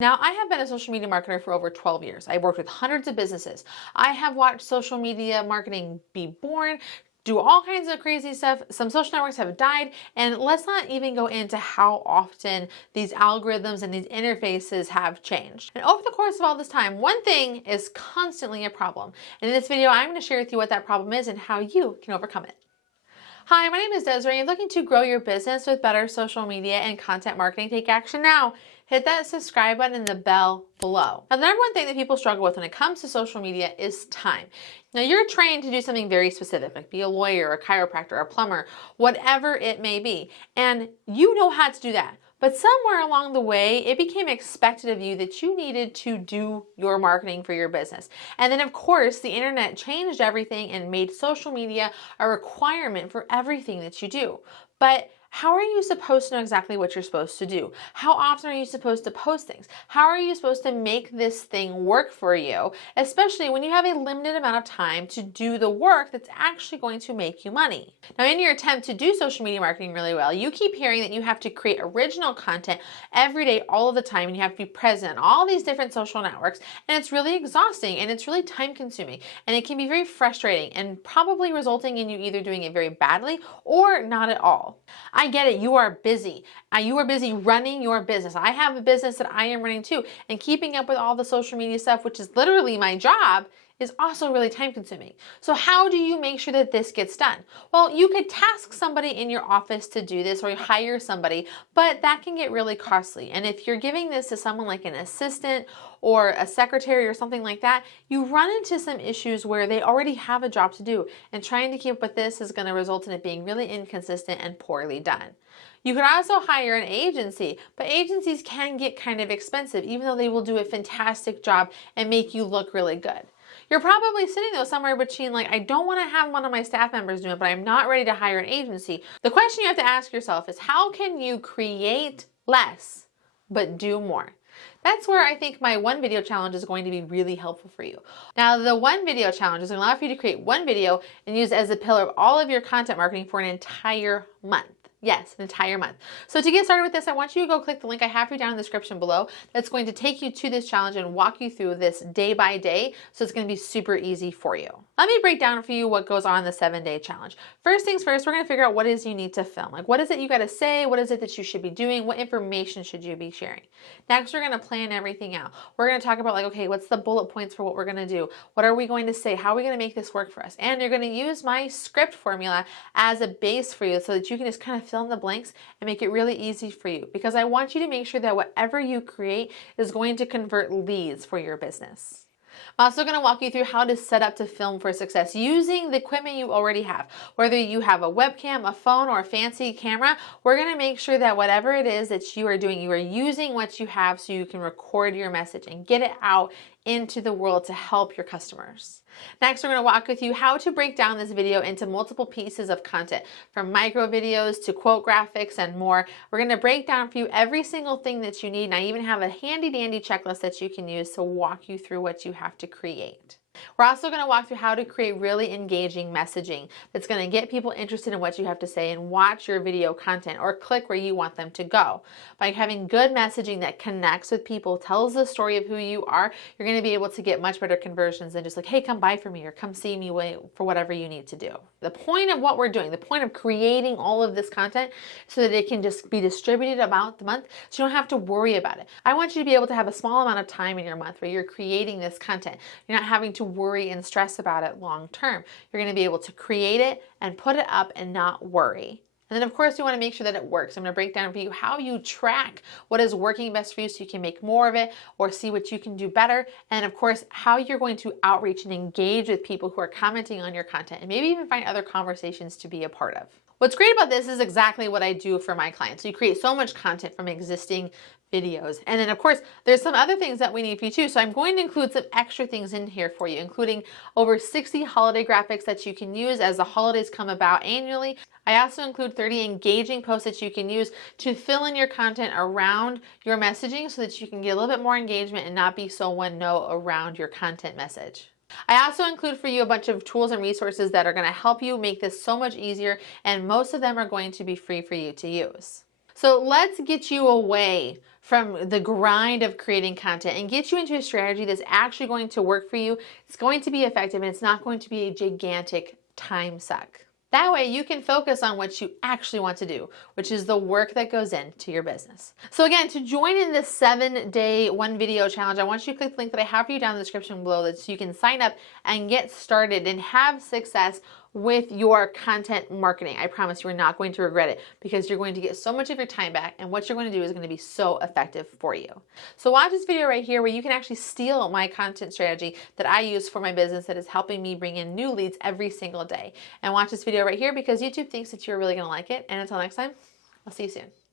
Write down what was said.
Now, I have been a social media marketer for over 12 years. I've worked with hundreds of businesses. I have watched social media marketing be born, do all kinds of crazy stuff. Some social networks have died, and let's not even go into how often these algorithms and these interfaces have changed. And over the course of all this time, one thing is constantly a problem. And in this video, I'm going to share with you what that problem is and how you can overcome it. Hi, my name is Desiree. I'm looking to grow your business with better social media and content marketing. Take action now. Hit that subscribe button and the bell below. Now, the number one thing that people struggle with when it comes to social media is time. Now, you're trained to do something very specific, like be a lawyer, a chiropractor, a plumber, whatever it may be. And you know how to do that. But somewhere along the way, it became expected of you that you needed to do your marketing for your business. And then, of course, the internet changed everything and made social media a requirement for everything that you do. But how are you supposed to know exactly what you're supposed to do? How often are you supposed to post things? How are you supposed to make this thing work for you, especially when you have a limited amount of time to do the work that's actually going to make you money? Now, in your attempt to do social media marketing really well, you keep hearing that you have to create original content every day, all of the time, and you have to be present on all these different social networks, and it's really exhausting and it's really time consuming, and it can be very frustrating and probably resulting in you either doing it very badly or not at all. I get it. You are busy. You are busy running your business. I have a business that I am running too, and keeping up with all the social media stuff, which is literally my job, is also really time consuming. So how do you make sure that this gets done? Well, you could task somebody in your office to do this or hire somebody, but that can get really costly. And if you're giving this to someone like an assistant or a secretary or something like that, you run into some issues where they already have a job to do, and trying to keep up with this is going to result in it being really inconsistent and poorly done. You could also hire an agency, but agencies can get kind of expensive, even though they will do a fantastic job and make you look really good. You're probably sitting though somewhere between like, I don't want to have one of my staff members do it, but I'm not ready to hire an agency. The question you have to ask yourself is, how can you create less but do more? That's where I think my one video challenge is going to be really helpful for you. Now, the one video challenge is going to allow for you to create one video and use it as a pillar of all of your content marketing for an entire month. Yes, an entire month. So to get started with this, I want you to go click the link I have for you down in the description below. That's going to take you to this challenge and walk you through this day by day. So it's going to be super easy for you. Let me break down for you what goes on in the 7-day challenge. First things first, we're going to figure out what it is you need to film. Like, what is it you got to say? What is it that you should be doing? What information should you be sharing? Next, we're going to plan everything out. We're going to talk about like, okay, what's the bullet points for what we're going to do? What are we going to say? How are we going to make this work for us? And you're going to use my script formula as a base for you so that you can just kind of fill in the blanks and make it really easy for you, because I want you to make sure that whatever you create is going to convert leads for your business. I'm also going to walk you through how to set up to film for success using the equipment you already have. Whether you have a webcam, a phone, or a fancy camera, we're going to make sure that whatever it is that you are doing, you are using what you have so you can record your message and get it out into the world to help your customers. Next, we're going to walk with you how to break down this video into multiple pieces of content, from micro videos to quote graphics and more. We're going to break down for you every single thing that you need, and I even have a handy dandy checklist that you can use to walk you through what you have to create. We're also going to walk through how to create really engaging messaging that's going to get people interested in what you have to say and watch your video content or click where you want them to go. By having good messaging that connects with people, tells the story of who you are, you're going to be able to get much better conversions than just like, hey, come buy from me or come see me for whatever you need to do. The point of what we're doing, the point of creating all of this content so that it can just be distributed about the month so you don't have to worry about it. I want you to be able to have a small amount of time in your month where you're creating this content. You're not having to worry and stress about it long term. You're going to be able to create it and put it up and not worry. And then of course you want to make sure that it works. I'm going to break down for you how you track what is working best for you so you can make more of it or see what you can do better. And of course, how you're going to outreach and engage with people who are commenting on your content and maybe even find other conversations to be a part of. What's great about this is exactly what I do for my clients. So you create so much content from existing videos. And then of course, there's some other things that we need for you too. So I'm going to include some extra things in here for you, including over 60 holiday graphics that you can use as the holidays come about annually. I also include 30 engaging posts that you can use to fill in your content around your messaging so that you can get a little bit more engagement and not be so one note around your content message. I also include for you a bunch of tools and resources that are going to help you make this so much easier, and most of them are going to be free for you to use. So let's get you away from the grind of creating content and get you into a strategy that's actually going to work for you. It's going to be effective and it's not going to be a gigantic time suck. That way you can focus on what you actually want to do, which is the work that goes into your business. So again, to join in this 7-day 1 video challenge, I want you to click the link that I have for you down in the description below so you can sign up and get started and have success with your content marketing. I promise you are not going to regret it because you're going to get so much of your time back, and what you're going to do is going to be so effective for you. So watch this video right here where you can actually steal my content strategy that I use for my business that is helping me bring in new leads every single day. And watch this video right here because YouTube thinks that you're really going to like it. And until next time, I'll see you soon.